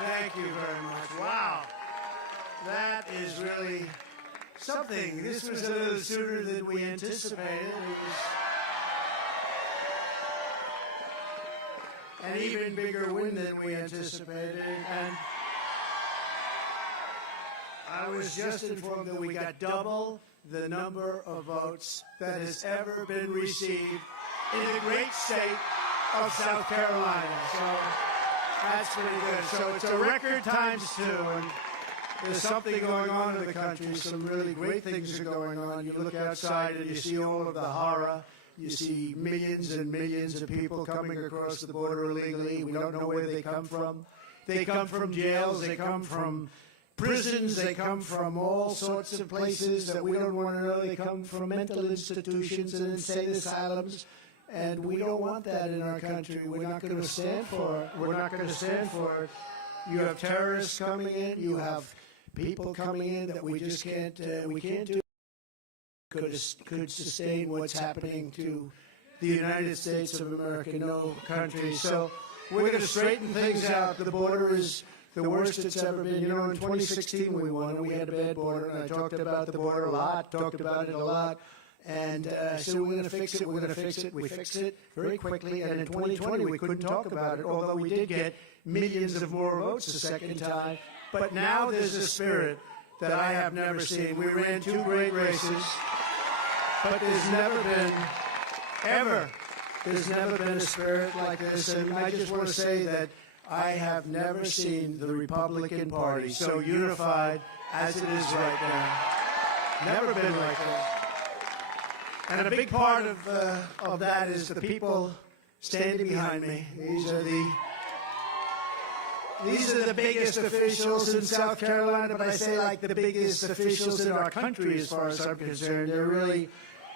Thank you very much. Wow. That is really something. This was a little sooner than we anticipated. It was an even bigger win than we anticipated. And I was just informed that we got double the number of votes that has ever been received in the great state of South Carolina. So that's pretty good. So it's a record times two. And there's something going on in the country. Some really great things are going on. You look outside and you see all of the horror. You see millions and millions of people coming across the border illegally. We don't know where they come from. They come from jails. They come from prisons. They come from all sorts of places that we don't want to know. They come from mental institutions and insane asylums. And we don't want that in our country. We're not going to stand for it. We're not going to stand for it. You have terrorists coming in. You have people coming in that we just can't do. Could sustain what's happening to the United States of America, no country. So we're going to straighten things out. The border is the worst it's ever been. You know, in 2016 we won, and we had a bad border, and I talked about the border a lot, talked about it a lot. And so we're going to fix it, we're going to fix it. We fixed it very quickly, and in 2020 we couldn't talk about it, although we did get millions of more votes the second time. But now there's a spirit that I have never seen. We ran two great races, but there's never been a spirit like this. And I just want to say that I have never seen the Republican Party so unified as it is right now. Never been like that. And a big part of that is the people standing behind me. These are the biggest officials in South Carolina, but I say like the biggest officials in our country as far as I'm concerned.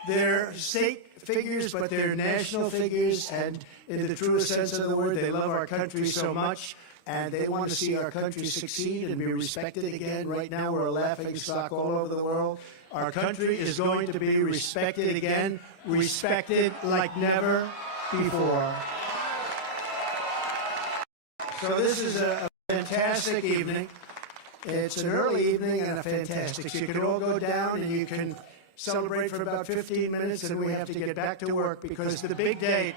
They're state figures, but they're national figures, and in the truest sense of the word, they love our country so much, and they want to see our country succeed and be respected again. Right now, we're a laughing stock all over the world. Our country is going to be respected again, respected like never before. So this is a fantastic evening. It's an early evening and a fantastic. So you can all go down and you can celebrate for about 15 minutes, and we have to get back to work because the big date,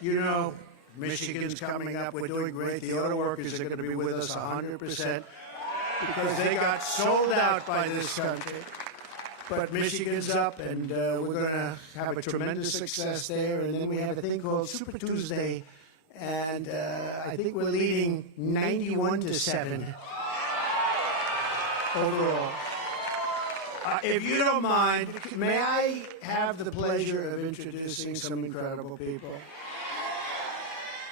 you know, Michigan's coming up. We're doing great. The auto workers are going to be with us 100% because they got sold out by this country. But Michigan's up, and we're going to have a tremendous success there. And then we have a thing called Super Tuesday, and I think we're leading 91-7 overall. If you don't mind, may I have the pleasure of introducing some incredible people?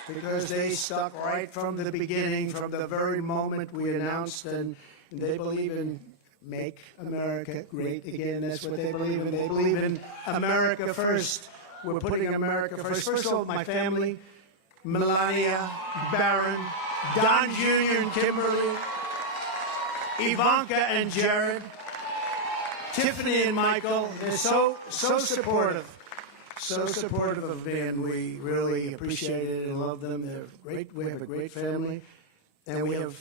Because they stuck right from the beginning, from the very moment we announced, and they believe in make America great again. That's what they believe in. They believe in America first. We're putting America first. First of all, my family, Melania, Barron, Don Jr. and Kimberly, Ivanka and Jared, Tiffany and Michael. They're so supportive. So supportive of me, and we really appreciate it and love them. They're great. We have a great family, and we have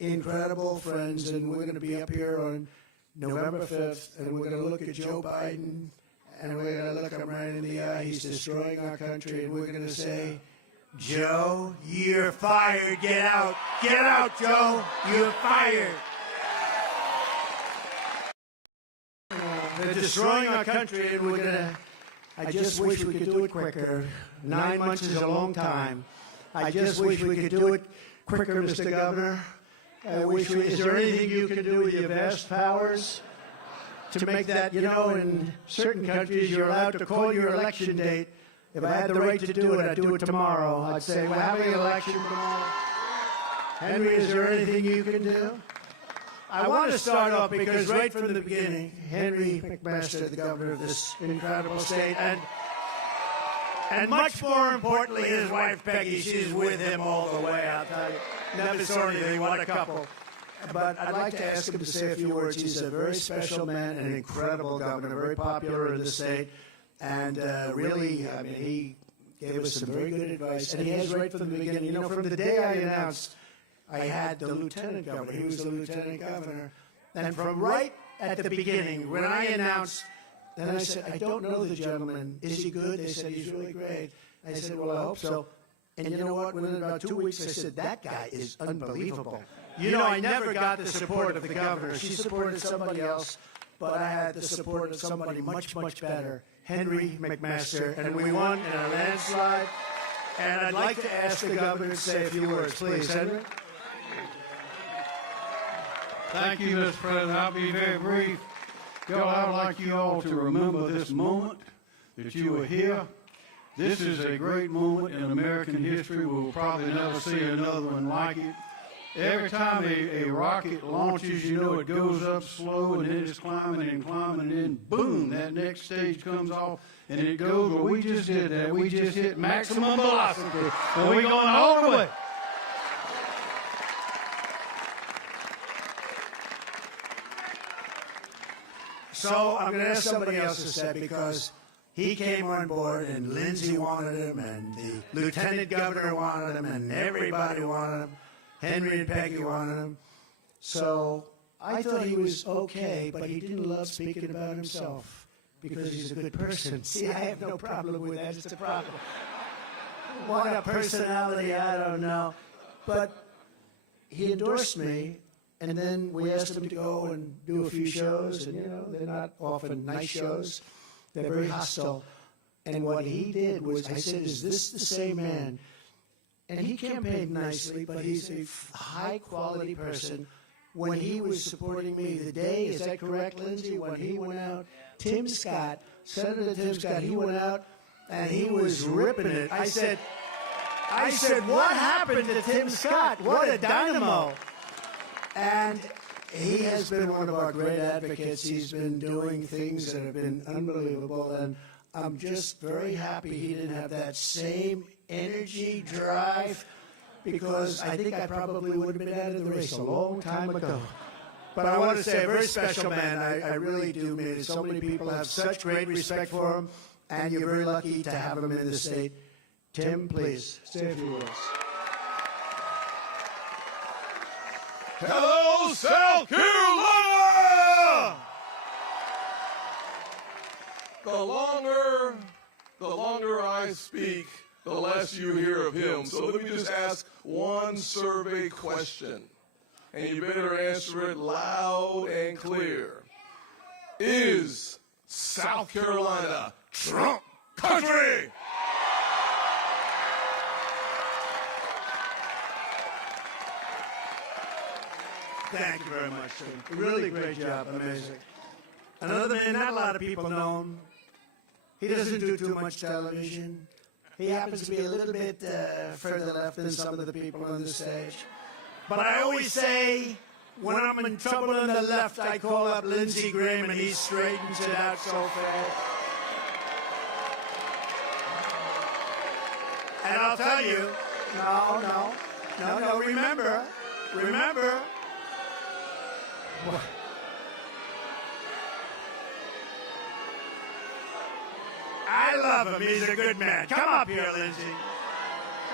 incredible friends, and we're going to be up here on November 5th, and we're going to look at Joe Biden, and we're going to look him right in the eye. He's destroying our country, and we're going to say, Joe, you're fired. Get out. Get out, Joe. You're fired. They're destroying our country, and we're going to... I just wish we could do it quicker. 9 months is a long time. I just wish we could do it quicker, Mr. Governor. Is there anything you can do with your vast powers to make that, you know, in certain countries you're allowed to call your election date. If I had the right to do it, I'd do it tomorrow. I'd say, we're having an election tomorrow. Henry, is there anything you can do? I want to start off because right from the beginning, Henry McMaster, the governor of this incredible state, and much more importantly, his wife Peggy, she's with him all the way, I'll tell you. Never saw anything, what a couple. But I'd like to ask him to say a few words. He's a very special man, an incredible governor, very popular in the state, and really, I mean, he gave us some very good advice, and he has right from the beginning. You know, from the day I announced I had the lieutenant governor. He was the lieutenant governor. And from right at the beginning, when I announced, and I said, I don't know the gentleman. Is he good? They said, he's really great. I said, well, I hope so. And you know what? Within about 2 weeks, I said, that guy is unbelievable. You know, I never got the support of the governor. She supported somebody else, but I had the support of somebody much, much better, Henry McMaster, and we won in a landslide. And I'd like to ask the governor to say a few words, please. Henry? Thank you, Mr. President. I'll be very brief. Y'all, I would like you all to remember this moment that you were here. This is a great moment in American history. We'll probably never see another one like it. Every time a rocket launches, you know, it goes up slow and then it's climbing and climbing, and then boom, that next stage comes off and it goes. Well, we just did that. We just hit maximum velocity and we're going all the way. So I'm going to ask somebody else to say, because he came on board and Lindsey wanted him and the lieutenant governor wanted him and everybody wanted him. Henry and Peggy wanted him. So I thought he was okay, but he didn't love speaking about himself because he's a good person. See, I have no problem with that. It's a problem. What a personality, I don't know. But he endorsed me. And then we asked him to go and do a few shows, and, you know, they're not often nice shows. They're very hostile. And what he did was, I said, is this the same man? And he campaigned nicely, but he's a high-quality person. When he was supporting me the day, is that correct, Lindsey? When he went out, Tim Scott, Senator Tim Scott, he went out, and he was ripping it. I said, what happened to Tim Scott? What a dynamo. And he has been one of our great advocates. He's been doing things that have been unbelievable. And I'm just very happy he didn't have that same energy, drive, because I think I probably would have been out of the race a long time ago. But I want to say, a very special man. I really do mean it. So many people have such great respect for him, and you're very lucky to have him in the state. Tim, please, say a few words. Hello, South Carolina! The longer I speak, the less you hear of him. So let me just ask one survey question, and you better answer it loud and clear. Is South Carolina Trump country? Thank you very much, Tim. Really great job. Amazing. Another man not a lot of people know him. He doesn't do too much television. He happens to be a little bit further left than some of the people on the stage. But I always say, when I'm in trouble on the left, I call up Lindsey Graham, and he straightens it out so fast. And I'll tell you, no, remember, I love him. He's a good man. Come up here, Lindsey.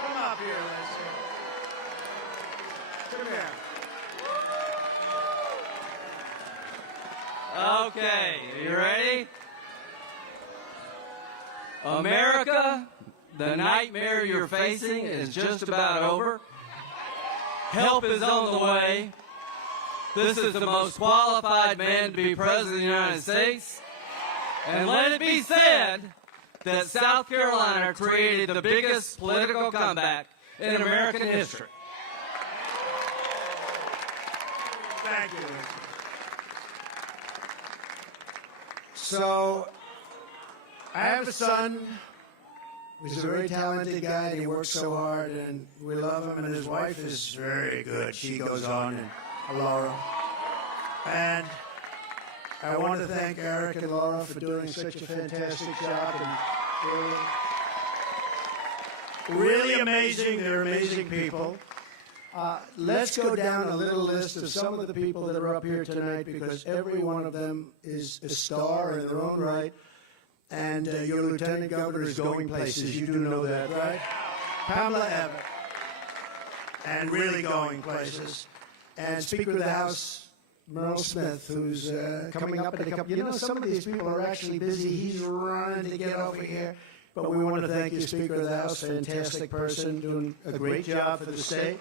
Come up here, Lindsey. Come here. Okay, you ready? America, the nightmare you're facing is just about over. Help is on the way. This is the most qualified man to be president of the United States. And let it be said that South Carolina created the biggest political comeback in American history. Thank you. So, I have a son. He's a very talented guy, and he works so hard, and we love him, and his wife is very good. She goes on, and Laura. And I want to thank Eric and Laura for doing such a fantastic job. And really amazing. They're amazing people. Let's go down a little list of some of the people that are up here tonight, because every one of them is a star in their own right. And your lieutenant governor is going places. You do know that, right? Pamela Abbott. and really going places. And Speaker of the House, Merle Smith, who's coming up in a couple. You know, some of these people are actually busy. He's running to get over here. But we want to thank you, Speaker of the House, fantastic person, doing a great job for the state.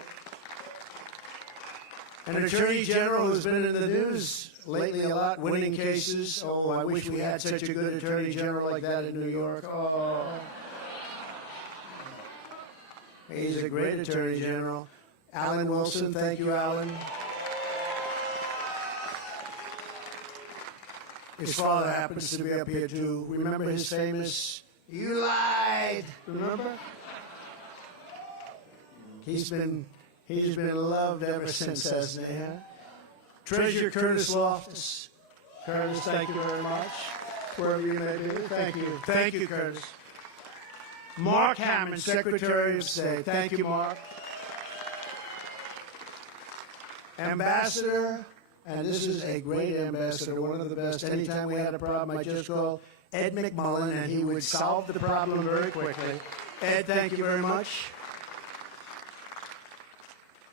An Attorney General who's been in the news lately a lot, winning cases. Oh, I wish we had such a good Attorney General like that in New York. Oh. He's a great Attorney General. Alan Wilson, thank you, Alan. His father happens to be up here, too. Remember his famous, "You lied," remember? He's been loved ever since, hasn't he? Huh? Treasurer Curtis Loftus. Curtis, thank you very much. Wherever you may be, thank you. Thank you, Curtis. Mark Hammond, Secretary of State. Thank you, Mark. Ambassador, and this is a great ambassador, one of the best. Anytime we had a problem, I just called Ed McMullen, and he would solve the problem very quickly. Ed, thank you very much.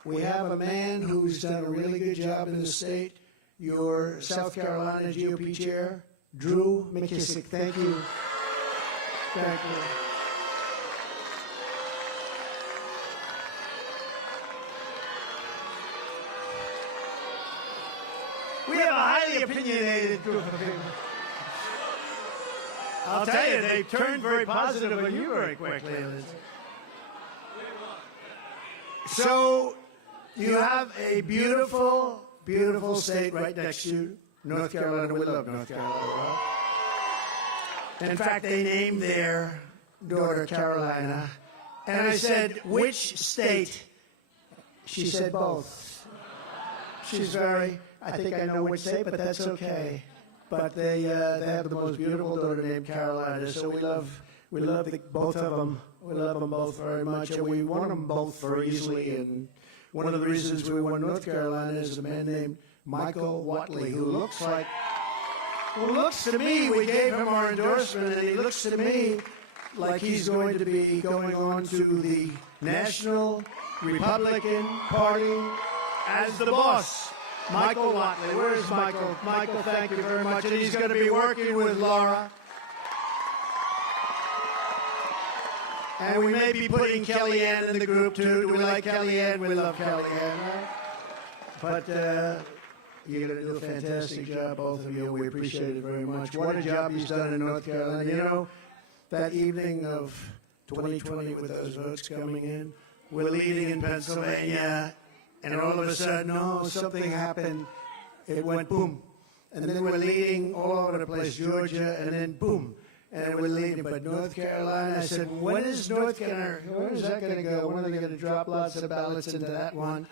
We have a man who's done a really good job in the state, your South Carolina GOP chair, Drew McKissick. Thank you. Thank you. We have a highly opinionated group of people. I'll tell you, they turned very positive on you very quickly. So, you have a beautiful, beautiful state right next to you, North Carolina. We love North Carolina. In fact, they named their daughter Carolina. And I said, which state? She said both. She's very, I think I know which state, but that's okay. But they have the most beautiful daughter named Carolina, so we love both of them. We love them both very much, and we won them both very easily. And one of the reasons we won North Carolina is a man named Michael Whatley, who looks to me, we gave him our endorsement, and he looks to me like he's going to be going on to the National Republican Party as the boss. Michael Whatley. Where is Michael? Michael, thank you very much. And he's going to be working with Laura. And we may be putting Kellyanne in the group, too. Do we like Kellyanne? We love Kellyanne, right? But you're going to do a fantastic job, both of you. We appreciate it very much. What a job he's done in North Carolina. You know, that evening of 2020 with those votes coming in, we're leading in Pennsylvania. And all of a sudden, something happened. It went boom. And then we're leading all over the place, Georgia, and then boom. And we're leading. But North Carolina, I said, when is that going to go? When are they going to drop lots of ballots into that one?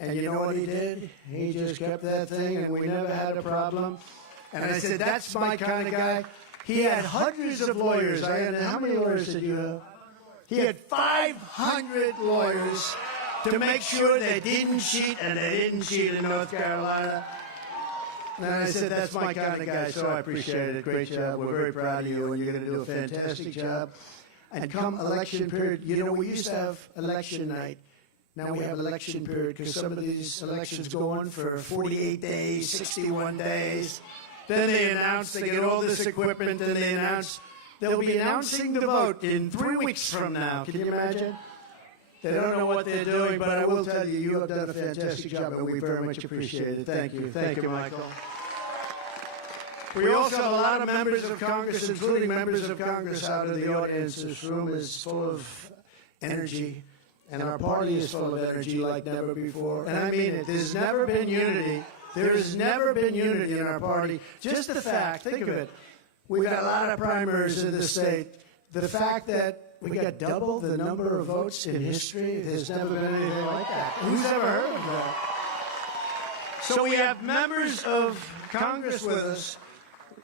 And you know what he did? He just kept that thing, and we never had a problem. And I said, that's my kind of guy. He had hundreds of lawyers. How many lawyers did you have? He had 500 lawyers to make sure they didn't cheat, and they didn't cheat in North Carolina. And I said, that's my kind of guy, so I appreciate it. Great job. We're very proud of you, and you're going to do a fantastic job. And come election period, you know, we used to have election night. Now we have election period because some of these elections go on for 48 days, 61 days. Then they announce, they get all this equipment, and they announce, they'll be announcing the vote in 3 weeks from now. Can you imagine? They don't know what they're doing, but I will tell you, you have done a fantastic job, and we very much appreciate it. Thank you. Thank you, Michael. We also have a lot of members of Congress, including members of Congress out of the audience. This room is full of energy, and our party is full of energy like never before. And I mean it. There's never been unity. There has never been unity in our party. Just the fact, think of it, we've got a lot of primaries in the state. The fact that we got double the number of votes in history. There's never been anything like that. Who's ever heard of that? So we have members of Congress with us.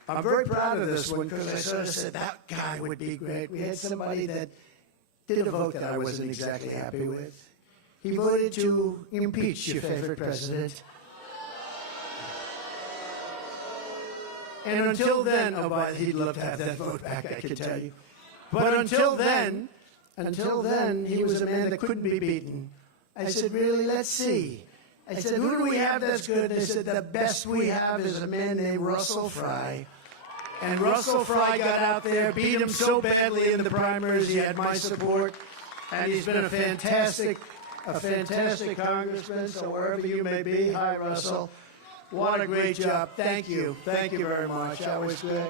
I'm very proud of this one because I sort of said that guy would be great. We had somebody that did a vote that I wasn't exactly happy with. He voted to impeach your favorite president. And until then, he'd love to have that vote back, I can tell you. But until then, he was a man that couldn't be beaten. I said, really? Let's see. I said, who do we have that's good? They said, the best we have is a man named Russell Fry. And Russell Fry got out there, beat him so badly in the primaries, he had my support, and he's been a fantastic congressman, so wherever you may be, hi, Russell. What a great job. Thank you. Thank you very much. That was good.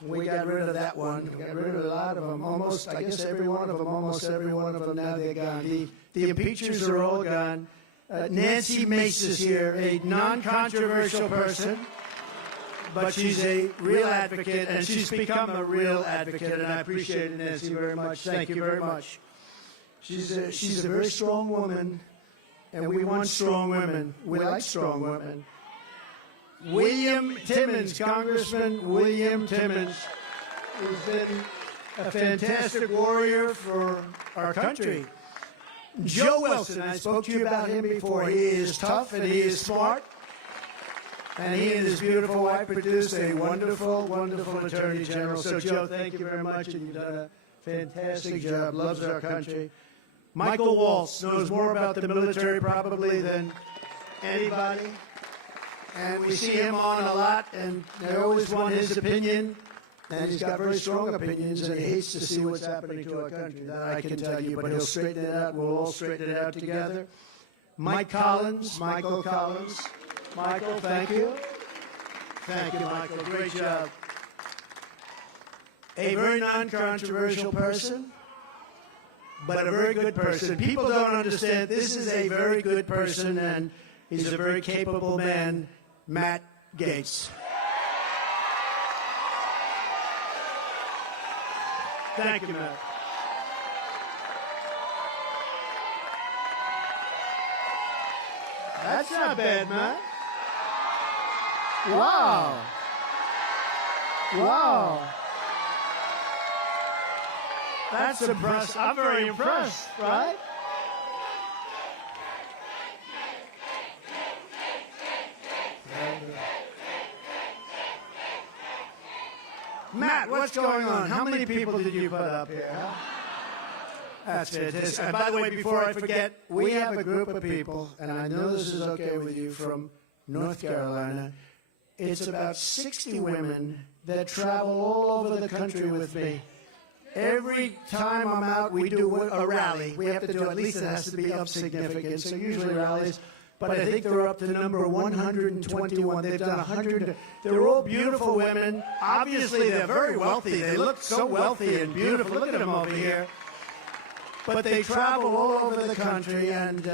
We got rid of that one. We got rid of a lot of them. Almost, I guess every one of them, almost every one of them, now they're gone. The impeachers are all gone. Nancy Mace is here, a non-controversial person, but she's a real advocate, and she's become a real advocate, and I appreciate it, Nancy, very much. Thank you very much. She's a very strong woman, and we want strong women. We like strong women. William Timmons, Congressman William Timmons, has been a fantastic warrior for our country. Joe Wilson, I spoke to you about him before. He is tough and he is smart. And he and his beautiful wife produced a wonderful, wonderful Attorney General. So, Joe, thank you very much, and you've done a fantastic job. Loves our country. Michael Waltz knows more about the military probably than anybody. And we see him on a lot, and they always want his opinion. And he's got very strong opinions, and he hates to see what's happening to our country. That I can tell you, but he'll straighten it out. We'll all straighten it out together. Mike Collins, Michael Collins. Michael, thank you. Thank you, Michael. Great job. A very non-controversial person, but a very good person. People don't understand. This is a very good person, and he's a very capable man, Matt Gaetz. Thank you, Matt. That's not bad, Matt. Wow. Wow. That's impressive. I'm very impressed, right? Matt, what's going on? How many people did you put up here? Huh? That's fantastic. And by the way, before I forget, we have a group of people, and I know this is okay with you, from North Carolina. It's about 60 women that travel all over the country with me. Every time I'm out, we do a rally. We have to do, at least it has to be of significance, so usually rallies. But I think they're up to number 121. They've done 100. They're all beautiful women. Obviously, they're very wealthy. They look so wealthy and beautiful. Look at them over here. But they travel all over the country, and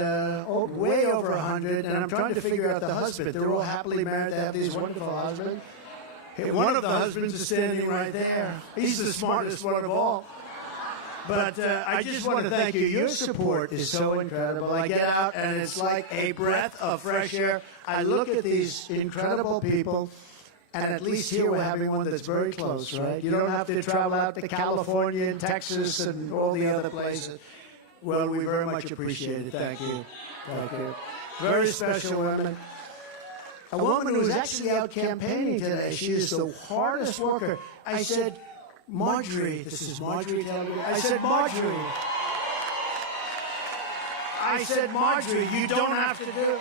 way over 100. And I'm trying to figure out the husband. They're all happily married. They have these wonderful husbands. Hey, one of the husbands is standing right there. He's the smartest one of all. But I just want to thank you. Your support is so incredible. I get out, and it's like a breath of fresh air. I look at these incredible people, and at least here we're having one that's very close, right? You don't have to travel out to California and Texas and all the other places. Well, we very much appreciate it. Thank you. Thank you. Very special woman. A woman who's actually out campaigning today. She is the hardest worker. I said, Marjorie, this is Marjorie telling me. I said, Marjorie, you don't have to do.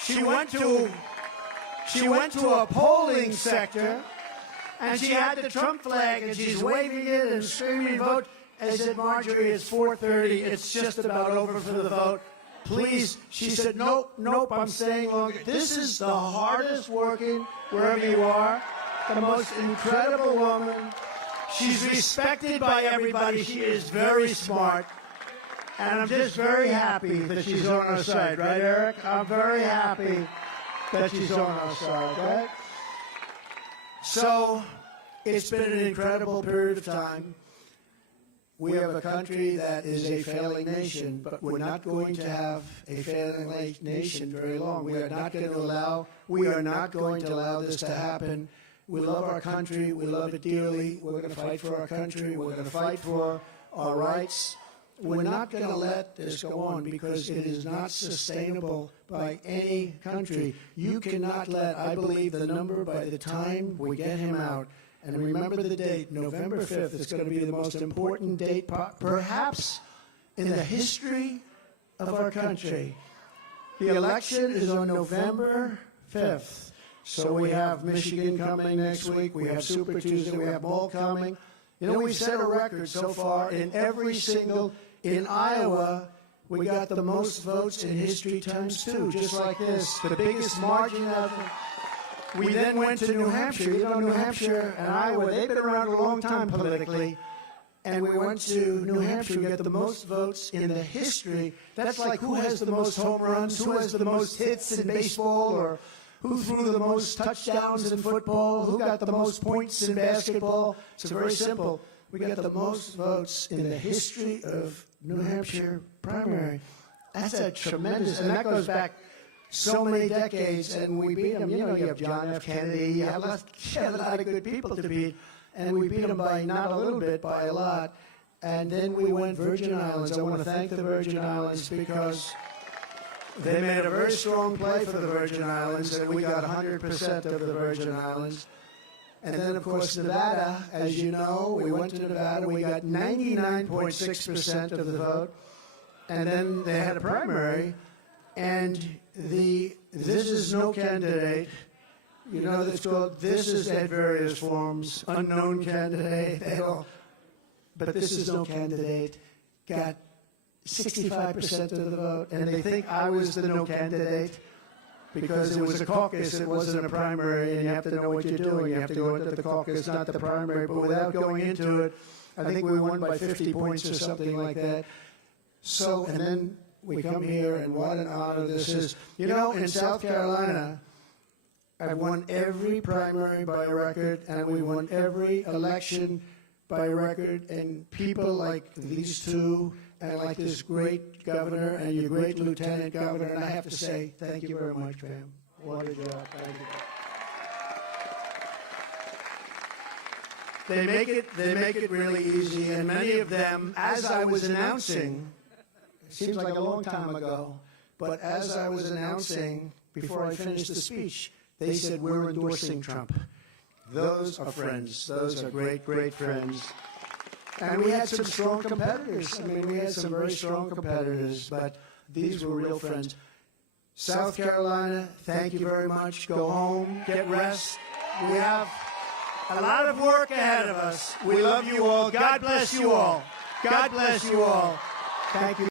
She went to a polling sector, and she had the Trump flag, and she's waving it and screaming, vote. I said, Marjorie, it's 4:30. It's just about over for the vote. Please. She said, nope, I'm staying longer. This is the hardest working, wherever you are, the most incredible woman. She's respected by everybody. She is very smart. And I'm just very happy that she's on our side. Right, Eric? I'm very happy that she's on our side, right? So, it's been an incredible period of time. We have a country that is a failing nation, but we're not going to have a failing nation very long. We are not going to allow this to happen. We love our country. We love it dearly. We're going to fight for our country. We're going to fight for our rights. We're not going to let this go on because it is not sustainable by any country. You cannot let, I believe, the number by the time we get him out. And remember the date, November 5th. It's going to be the most important date, perhaps, in the history of our country. The election is on November 5th. So we have Michigan coming next week. We have Super Tuesday. We have Ball coming. You know, we've set a record so far in Iowa, we got the most votes in history times 2, just like this, the biggest margin ever. We then went to New Hampshire. You know, New Hampshire and Iowa, they've been around a long time politically. And we went to New Hampshire. We got the most votes in the history. That's like who has the most home runs, who has the most hits in baseball, or who threw the most touchdowns in football, who got the most points in basketball. It's very simple. We got the most votes in the history of New Hampshire primary. That's a tremendous, and that goes back so many decades, and we beat them. You know, you have John F. Kennedy, you have a lot of good people to beat, and we beat them by not a little bit, by a lot. And then we went Virgin Islands. I want to thank the Virgin Islands because they made a very strong play for the Virgin Islands, and we got 100% of the Virgin Islands. And then, of course, Nevada, as you know, we went to Nevada. We got 99.6% of the vote. And then they had a primary, and this is no candidate. You know, it's called this is at various forms, unknown candidate. But this is no candidate. Got 65% of the vote, and they think I was the no candidate because it was a caucus, it wasn't a primary, and you have to know what you're doing. You have to go into the caucus, not the primary. But without going into it, I think we won by 50 points or something like that. So, and then we come here, and what an honor this is. You know, in South Carolina, I've won every primary by a record, and we won every election by record, and people like these two, and like this great governor and your great lieutenant governor, and I have to say, thank you very much, Pam. What a job. Thank you. They make it really easy, and many of them, as I was announcing, it seems like a long time ago, but as I was announcing, before I finished the speech, they said, we're endorsing Trump. Those are friends. Those are great, great friends. And we had some strong competitors. I mean, we had some very strong competitors, but these were real friends. South Carolina, thank you very much. Go home, get rest. We have a lot of work ahead of us. We love you all. God bless you all. God bless you all. Thank you.